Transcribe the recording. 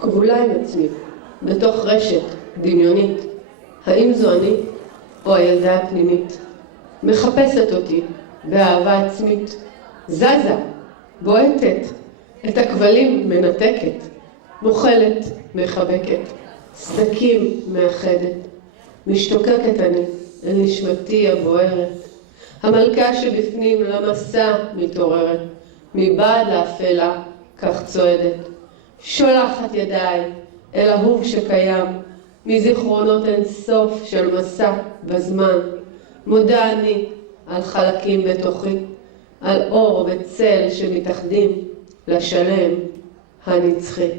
כבולה עם עצמי, בתוך רשת דמיונית. האם זו אני או הילדה הפנימית? מחפשת אותי באהבה עצמית, זזה, בועטת, את הכבלים מנתקת, מוכלת, מחבקת, סדקים מאחדת. משתוקקת אני אל נשמתי הבוערת, המלכה שבפנים למסע מתעוררת, מבעד לאפלה כך צועדת. שולחת ידיי אל אהוב שקיים, מזיכרונות אין סוף של מסע בזמן. מודה אני על חלקים בתוכי, על אור וצל שמתאחדים לשלם הנצחי.